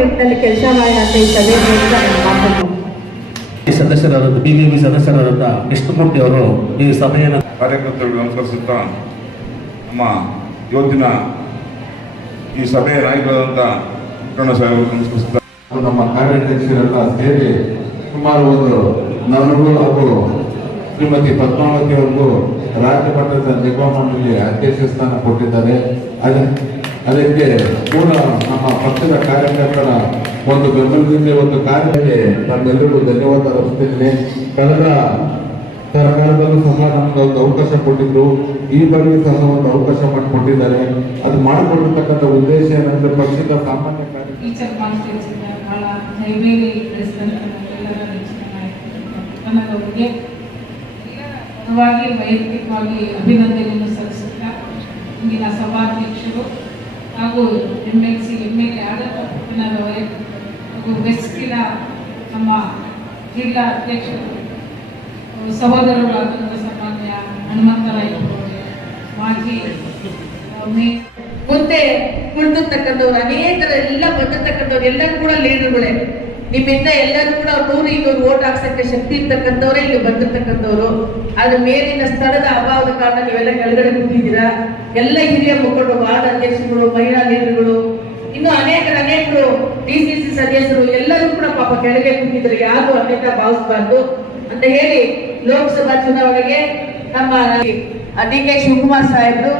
ನಿಟ್ಟಿನಲ್ಲಿ ಕೆಲಸ ಮಾಡೋಣ ಅಂತ ಈ ಸಭೆಯ ಸದಸ್ಯರಾದ ಬಿಜೆಪಿ ಸದಸ್ಯರಾದ ಕೃಷ್ಣಮೂರ್ತಿ ಅವರು ಈ ಸಭೆಯನ್ನು ಕಾರ್ಯಕರ್ತರಿಗೆ ನಮಸ್ಕರಿಸುತ್ತಾ ನಮ್ಮ ಇವತ್ತಿನ ಈ ಸಭೆಯ ನಾಯಕರಾದಂಥ ಪುಟ್ಟಣ್ಣ ಸಾಹೇಬರು ನಮಸ್ಕರಿಸುತ್ತಾ ನಮ್ಮ ಕಾರ್ಯಾಧ್ಯಕ್ಷರೆಲ್ಲ ಸೇರಿ ಸುಮಾರು ಒಂದು ನನಗೂ ಹಾಗೂ ಶ್ರೀಮತಿ ಪದ್ಮಾವತಿ ಅವ್ರಿಗೂ ರಾಜ್ಯ ಮಟ್ಟದ ನಿಗಮ ಮಂಡಳಿ ಅಧ್ಯಕ್ಷ ಸ್ಥಾನ ಕೊಟ್ಟಿದ್ದಾರೆ. ಅದ ಅದಕ್ಕೆ ಪೂರ್ಣ ನಮ್ಮ ಪಕ್ಷದ ಕಾರ್ಯಕರ್ತರ ಒಂದು ಬೆಂಬಲದಿಂದ ಒಂದು ಕಾರ್ಯಕ್ಕೆ ನಮ್ಮೆಲ್ಲರಿಗೂ ಧನ್ಯವಾದ ಅರ್ಪಿಸ್ತೇನೆ. ಕಳೆದ ಸರ್ಕಾರದಲ್ಲೂ ಸಹ ನಮ್ಗೆ ಒಂದು ಅವಕಾಶ ಕೊಟ್ಟಿದ್ರು. ಈ ಬಾರಿ ಸಹ ಒಂದು ಅವಕಾಶ ಮಾಡಿಕೊಟ್ಟಿದ್ದಾರೆ. ಅದು ಮಾಡಿಕೊಂಡಿರ್ತಕ್ಕಂಥ ಉದ್ದೇಶ ಏನಂದ್ರೆ ಪಕ್ಷದ ಸಾಮಾನ್ಯ ಕಾರ್ಯ ವೈಯಕ್ತಿಕವಾಗಿ ಅಭಿನಂದನೆಯನ್ನು ಸಲ್ಲಿಸುತ್ತಾ ಇಂದಿನ ಸಭಾಧ್ಯಕ್ಷರು ಹಾಗೂ M L C M L A ಆದ ಪುಟ್ಟನರವರೇ ಹಾಗೂ ಬೆಸ್ಕಿನ ನಮ್ಮ ಜಿಲ್ಲಾ ಅಧ್ಯಕ್ಷರು ಸಹೋದರರಾದಂಥ ಸಾಮಾನ್ಯ ಹನುಮಂತರಾಯ್ ಮಾಜಿ ಮುಂದೆ ಕುಳಿತಕ್ಕಂಥವ್ರು ಅನೇಕರ ಎಲ್ಲ ಬಂದಿರ್ತಕ್ಕಂಥವ್ರು, ಎಲ್ಲರೂ ಕೂಡ ಲೀಡರ್ಗಳೇ ನಿಮ್ಮಿಂದ ಎಲ್ಲರೂ ಕೂಡ ನೂರು ಓಟ್ ಹಾಕ್ಸಕ್ಕೆ ಶಕ್ತಿ ಇರ್ತಕ್ಕಂಥವ್ರೆ ಇಲ್ಲಿ ಬಂದಿರ್ತಕ್ಕಂಥವ್ರು. ಆದ್ರೆ ಮೇಲಿನ ಸ್ಥಳದ ಅಭಾವದ ಕಾರಣ ನೀವೆಲ್ಲ ಕೆಳಗಡೆ ಕೂತಿದ್ದೀರಾ? ಎಲ್ಲ ಹಿರಿಯ ಮುಖಂಡರು, ವಾರ್ಡ್ ಅಧ್ಯಕ್ಷರುಗಳು, ಮಹಿಳಾ ಲೀಡರ್ಗಳು, ಇನ್ನು ಅನೇಕರು ಅನೇಕರು ಡಿ ಸಿ ಸಿ ಸದಸ್ಯರು, ಎಲ್ಲರೂ ಕೂಡ ಪಾಪ ಕೆಳಗೆ ಕೂತಿದ್ರು ಯಾರು ಅನೇಕ ಭಾವಿಸಬಾರ್ದು ಅಂತ ಹೇಳಿ ಲೋಕಸಭಾ ಚುನಾವಣೆಗೆ ನಮ್ಮ ಡಿ ಕೆ ಶಿವಕುಮಾರ್ ಸಾಹೇಬ್ರು,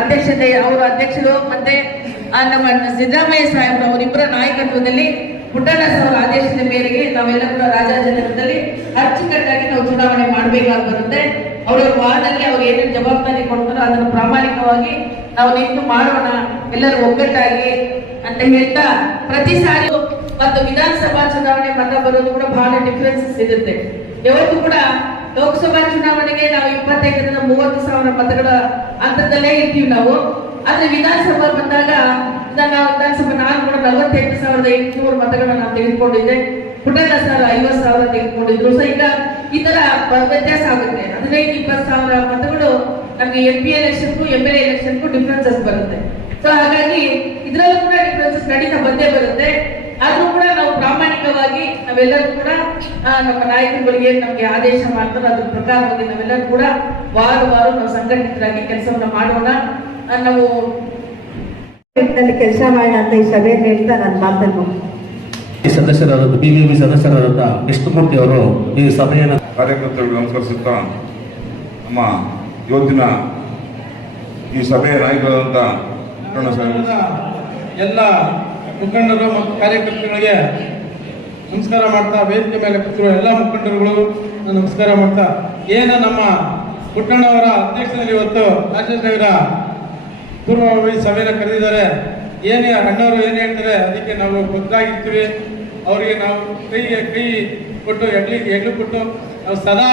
ಅಧ್ಯಕ್ಷತೆ, ಅವರು ಅಧ್ಯಕ್ಷರು ಮತ್ತೆ ನಮ್ಮ ಸಿದ್ದರಾಮಯ್ಯ ಸಾಹೇಬ್ರು, ಅವರಿಬ್ಬರ ನಾಯಕತ್ವದಲ್ಲಿ ಪುಟ್ಟಣ್ಣ ಅವರ ಆದೇಶದ ಮೇರೆಗೆ ನಾವೆಲ್ಲ ಕೂಡ ರಾಜಾಜನಗರದಲ್ಲಿ ಅಚ್ಚುಕಟ್ಟಾಗಿ ನಾವು ಚುನಾವಣೆ ಮಾಡಬೇಕಾಗಿ ಬರುತ್ತೆ. ಅವರ ವಾದಲ್ಲಿ ಅವ್ರು ಏನೇನು ಜವಾಬ್ದಾರಿ ಕೊಡ್ತಾರೋ ಅದನ್ನು ಪ್ರಾಮಾಣಿಕವಾಗಿ ನಾವು ನಿಂತು ಮಾಡೋಣ, ಎಲ್ಲರೂ ಒಗ್ಗಟ್ಟಾಗಿ ಅಂತ ಹೇಳ್ತಾ ಪ್ರತಿ ಸಾರಿ ಮತ್ತು ವಿಧಾನಸಭಾ ಚುನಾವಣೆ ಮತ ಬರೋದು ಕೂಡ ಬಹಳ ಡಿಫ್ರೆನ್ಸ್ ಇರುತ್ತೆ. ಯಾವತ್ತು ಕೂಡ ಲೋಕಸಭಾ ಚುನಾವಣೆಗೆ ನಾವು ಇಪ್ಪತ್ತೈದರಿಂದ ಮೂವತ್ತು ಸಾವಿರ ಮತಗಳ ಹಂತದಲ್ಲೇ ಇರ್ತೀವಿ ನಾವು. ಆದ್ರೆ ವಿಧಾನಸಭಾ ಬಂದಾಗ ನಾನು ನಾವು ವಿಧಾನಸಭಾ ನಾಲ್ಕು ನಲವತ್ತೆಂಟು ಸಾವಿರದ ಎಂಟುನೂರು ಮತಗಳನ್ನ ನಾವು ತೆಗೆದುಕೊಂಡಿದ್ದೆ. ಪುಟ್ಟಣ್ಣ ಸಾವಿರ ಐವತ್ತು ಸಾವಿರ ತೆಗೆದುಕೊಂಡಿದ್ರು. ಸೊ ಈಗ ಈ ತರ ವ್ಯತ್ಯಾಸ ಆಗುತ್ತೆ. ಹದಿನೈದು, ಇಪ್ಪತ್ತು ಸಾವಿರ ಮತಗಳು ನಮಗೆ ಎಂ ಪಿ ಎಲೆಕ್ಷನ್ಗೂ ಎಂ ಎಲ್ ಎಲೆಕ್ಷನ್ಗೂ ಡಿಫ್ರೆನ್ಸಸ್ ಬರುತ್ತೆ. ಸೊ ಹಾಗಾಗಿ ಇದ್ರಲ್ಲೂ ಕೂಡ ಡಿಫ್ರೆನ್ಸಸ್ ಖಂಡಿತ ಬಂದೇ ಬರುತ್ತೆ. ಆದ್ರೂ ಕೂಡ ನಾವು ಪ್ರಾಮಾಣಿಕವಾಗಿ ನಾವೆಲ್ಲರೂ ಕೂಡ ನಮ್ಮ ನಾಯಕರುಗಳಿಗೆ ನಮಗೆ ಆದೇಶ ಮಾಡ್ತಾರೆ. ಅದ್ರ ಪ್ರಕಾರವಾಗಿ ನಾವೆಲ್ಲರೂ ಕೂಡ ವಾರ ವಾರ ನಾವು ಸಂಘಟಿತರಾಗಿ ಕೆಲಸವನ್ನ ಮಾಡೋಣ. ನಾವು ಕೆಲಸ ಮಾಡೋಣ ಅಂತ ಈ ಸಭೆಯಲ್ಲಿ ಹೇಳ್ತಾ ನನ್ನ ಮಾತನ್ನು. ಈ ಸದಸ್ಯರಾದ ಬಿಬಿಎಂಪಿ ಸದಸ್ಯರಾದ ಕೃಷ್ಣಮೂರ್ತಿ ಅವರು ಈ ಸಭೆಯನ್ನು ಕಾರ್ಯಕರ್ತರಿಗೆ ನಮಸ್ಕರಿಸುತ್ತಾ ನಮ್ಮ ಇವತ್ತಿನ ಈ ಸಭೆಯ ನಾಯಕರಾದಂತಹ ಎಲ್ಲ ಮುಖಂಡರು ಮತ್ತು ಕಾರ್ಯಕರ್ತರುಗಳಿಗೆ ನಮಸ್ಕಾರ ಮಾಡ್ತಾ, ವೇದಿಕೆ ಮೇಲೆ ಕೂತಿರುವ ಎಲ್ಲ ಮುಖಂಡರುಗಳು ನಾನು ನಮಸ್ಕಾರ ಮಾಡ್ತಾ, ಏನು ನಮ್ಮ ಪುಟ್ಟಣ್ಣವರ ಅಧ್ಯಕ್ಷದಲ್ಲಿ ಇವತ್ತು ರಾಜೇಶ್ನಗರ ಪೂರ್ವಭಾವಿ ಸಭೆಯನ್ನು ಕರೆದಿದ್ದಾರೆ. ಏನೇ ಅಣ್ಣವರು ಏನು ಹೇಳ್ತಾರೆ, ಅದಕ್ಕೆ ನಾವು ಗೊತ್ತಾಗಿರ್ತೀವಿ. ಅವರಿಗೆ ನಾವು ಕೈಗೆ ಕೈ ಕೊಟ್ಟು ಎಗ್ಲಿ ಎಗ್ಲು ಕೊಟ್ಟು ನಾವು ಸದಾ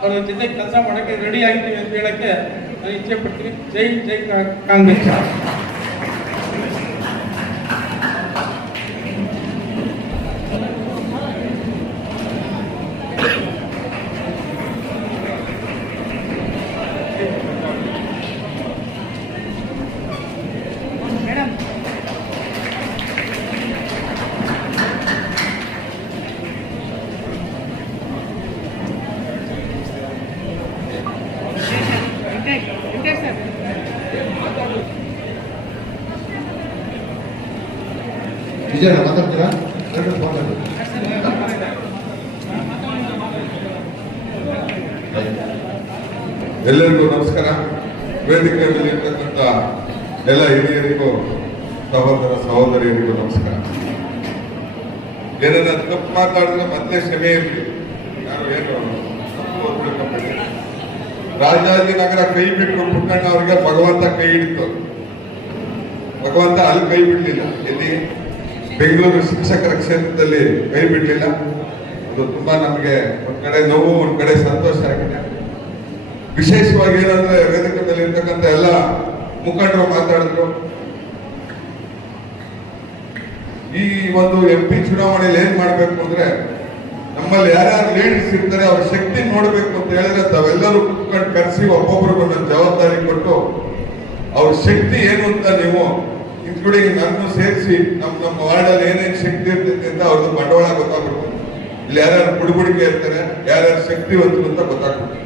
ಅವ್ರ ಜೊತೆ ಕೆಲಸ ಮಾಡೋಕ್ಕೆ ರೆಡಿ ಆಗಿದ್ದೀವಿ ಅಂತ ಹೇಳೋಕ್ಕೆ ನಾನು ಇಚ್ಛೆ ಪಡ್ತೀನಿ. ಜೈ ಜೈ ಕಾಂಗ್ರೆಸ್. ಮಾತಾಡ್ತೀರಾ. ಎಲ್ಲರಿಗೂ ನಮಸ್ಕಾರ. ವೇದಿಕೆಯಲ್ಲಿ ಇರ್ತಕ್ಕಂಥ ಎಲ್ಲ ಹಿರಿಯರಿಗೂ, ಸಹೋದರ ಸಹೋದರಿಯರಿಗೂ ನಮಸ್ಕಾರ. ಏನನ್ನ ತಪ್ಪು ಮಾತಾಡಿದ್ರೆ ಮತ್ತೆ ಕ್ಷಮೆ ಇರಲಿ ಯಾರು ಏನು. ರಾಜಾಜಿನಗರ ಕೈ ಬಿಟ್ಟು ಪುಟ್ಟಣ್ಣ ಅವರಿಗೆ ಭಗವಂತ ಕೈ ಹಿಡಿತು. ಭಗವಂತ ಅಲ್ಲಿ ಕೈ ಬಿಡ್ಲಿಲ್ಲ. ಎಲ್ಲಿ? ಬೆಂಗಳೂರು ಶಿಕ್ಷಕರ ಕ್ಷೇತ್ರದಲ್ಲಿ ಕೈ ಬಿಡಲಿಲ್ಲ. ಅದು ತುಂಬಾ ನಮಗೆ ಒಂದ್ ಕಡೆ ನೋವು, ಒಂದ್ ಕಡೆ ಸಂತೋಷ ಆಗಿದೆ. ವಿಶೇಷವಾಗಿ ಏನಂದ್ರೆ ವೇದಿಕೆ ಮೇಲೆ ಇರ್ತಕ್ಕಂಥ ಎಲ್ಲ ಮುಖಂಡರು ಮಾತಾಡಿದ್ರು. ಈ ಒಂದು ಎಂ ಪಿ ಚುನಾವಣೆಯಲ್ಲಿ ಏನ್ ಮಾಡ್ಬೇಕು ಅಂದ್ರೆ ನಮ್ಮಲ್ಲಿ ಯಾರ್ಯಾರು ಲೀಡ್ಸ್ ಇರ್ತಾರೆ, ಅವ್ರ ಶಕ್ತಿ ನೋಡ್ಬೇಕು ಅಂತ ಹೇಳಿದ್ರೆ ತಾವೆಲ್ಲರೂ ಕುತ್ಕೊಂಡು ಕರೆಸಿ ಒಬ್ಬೊಬ್ರಿಗೂ ಒಂದೊಂದು ಜವಾಬ್ದಾರಿ ಕೊಟ್ಟು ಅವ್ರ ಶಕ್ತಿ ಏನು ಅಂತ ನೀವು ಇನ್ಕ್ಲೂಡಿಂಗ್ ನನ್ನ ಸೇರಿಸಿ ನಮ್ಮ ನಮ್ಮ ವಾರ್ಡಲ್ಲಿ ಏನೇನು ಶಕ್ತಿ ಇರ್ತೈತೆ ಅಂತ ಅವ್ರದ್ದು ಬಂಡವಾಳ ಗೊತ್ತಾಗ್ಬಿಡ್ತು. ಇಲ್ಲಿ ಯಾರ್ಯಾರು ಬುಡುಬುಡಿಕೆ ಇರ್ತಾರೆ, ಯಾರ್ಯಾರು ಶಕ್ತಿವಂತರು ಅಂತ ಗೊತ್ತಾಗ್ಬಿಡ್ತು.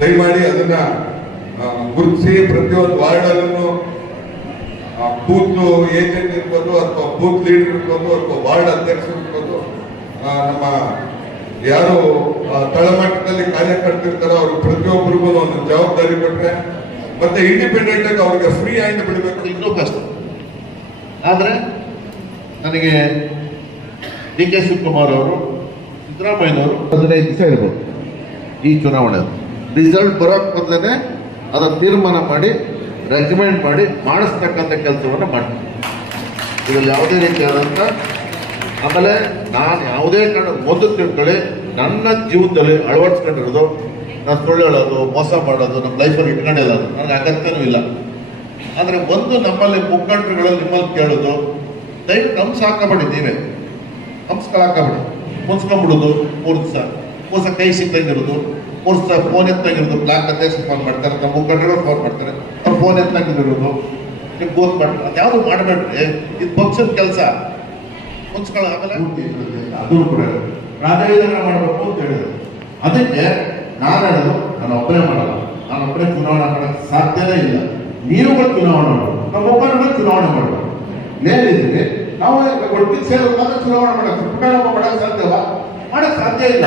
ದಯಮಾಡಿ ಅದನ್ನ ಗುರುತಿಸಿ, ಪ್ರತಿಯೊಂದು ವಾರ್ಡಲ್ಲೂ ಬೂತ್ ಏಜೆಂಟ್ ಇರ್ಬೋದು, ಅಥವಾ ಬೂತ್ ಲೀಡರ್ ಇರ್ಬೋದು, ಅಥವಾ ವಾರ್ಡ್ ಅಧ್ಯಕ್ಷ ಇರ್ಬೋದು ನಮ್ಮ ಯಾರು ತಳಮಟ್ಟದಲ್ಲಿ ಕಾರ್ಯಕರ್ತಿರ್ತಾರೋ ಅವ್ರು ಪ್ರತಿಯೊಬ್ಬರಿಗೂ ಒಂದು ಜವಾಬ್ದಾರಿ ಕೊಟ್ಟರೆ ಮತ್ತೆ ಇಂಡಿಪೆಂಡೆಂಟ್ ಆಗಿ ಅವ್ರಿಗೆ ಫ್ರೀ ಹ್ಯಾಂಡ್ ಬಿಡಬೇಕು. ಇನ್ನೂ ಕಷ್ಟ ಆದರೆ ನನಗೆ ಡಿ ಕೆ ಶಿವಕುಮಾರ್ ಅವರು, ಸಿದ್ದರಾಮಯ್ಯನವರು ಹದಿನೈದು ದಿವಸ ಇರ್ಬೋದು ಈ ಚುನಾವಣೆ ರಿಸಲ್ಟ್ ಬರೋಕ್ಕೆ ಮೊದಲೇ ಅದನ್ನು ತೀರ್ಮಾನ ಮಾಡಿ ರೆಕಮೆಂಡ್ ಮಾಡಿ, ಮಾಡಿಸ್ತಕ್ಕಂಥ ಕೆಲಸವನ್ನು ಮಾಡಿ ಇದರಲ್ಲಿ ಯಾವುದೇ ರೀತಿಯಾದಂಥ ಆಮೇಲೆ ನಾನು ಯಾವುದೇ ಕಾರಣ ಮೊದಲು ತಿಳ್ಕೊಳ್ಳಿ, ನನ್ನ ಜೀವನದಲ್ಲಿ ಅಳವಡಿಸ್ಕೊಂಡಿರೋದು, ನಾನು ಸುಳ್ಳು ಹೇಳೋದು, ಮೋಸ ಮಾಡೋದು, ನಮ್ಮ ಲೈಫಲ್ಲಿ ಇಟ್ಕೊಂಡಿಲ್ಲ. ನನಗೆ ಅಗತ್ಯನೂ ಇಲ್ಲ ಆದರೆ ಒಂದು ನಮ್ಮಲ್ಲಿ ಮುಖಂಡರುಗಳು ನಿಮ್ಮಲ್ಲಿ ಕೇಳೋದು, ದಯವಿಟ್ಟು ಹಂಸ ಹಾಕಬೇಡಿ ನೀವೇ. ಹಂಸ್ಗಳು ಹಾಕಬೇಡಿ. ಮುನ್ಸ್ಕೊಂಡ್ಬಿಡೋದು, ಮೂರು ದಿವಸ. ಕೈ ಸಿಕ್ಕಂಗಿರೋದು ಮೂರು ಫೋನ್ ಎತ್ತಂಗಿರೋದು ಬ್ಲಾಕ್ ಅಧ್ಯಕ್ಷ ಫೋನ್ ಮಾಡ್ತಾರೆ, ನಮ್ಮ ಮುಖಂಡರು ಫೋನ್ ಮಾಡ್ತಾರೆ. ಅವ್ರು ಫೋನ್ ಎತ್ತಂಗಿರೋದು ನಿಮ್ಗೆ ಗೋತ್ ಮಾಡ್ತಾರೆ ಅದ್ಯಾವುದು ಮಾಡಬೇಡ್ರಿ? ಇದು ಪಕ್ಷದ ಕೆಲಸ. ಮುನ್ಸ್ಗಳು ಆಮೇಲೆ? ಅದು ಕೂಡ ಮಾಡಬೇಕು ಅಂತ ಹೇಳಿದ್ರು. ಅದಕ್ಕೆ ನಾನು ಹೇಳೋದು, ನಾನು ಒಬ್ಬರೇ ಮಾಡಲ್ಲ. ನಾನು ಒಬ್ಬರೇ ಚುನಾವಣೆ ಮಾಡಕ್ಕೆ ಸಾಧ್ಯವೇ ಇಲ್ಲ. ನೀವುಗಳು ಚುನಾವಣೆ ಮಾಡು ನಮ್ಮ ಒಬ್ಬರನ್ನ ಚುನಾವಣೆ ಮಾಡಬೇಕು ಮೇಲಿದ್ರೆ ನಾವು ಒಟ್ಟಿಗೆ ಸೇರಿದಾಗ ಚುನಾವಣೆ ಮಾಡಕ್ಕೆ ಮಾಡೋಕ್ಕೆ ಮಾಡಕ್ಕೆ ಸಾಧ್ಯವಾ? ಮಾಡಕ್ಕೆ ಸಾಧ್ಯ ಇಲ್ಲ.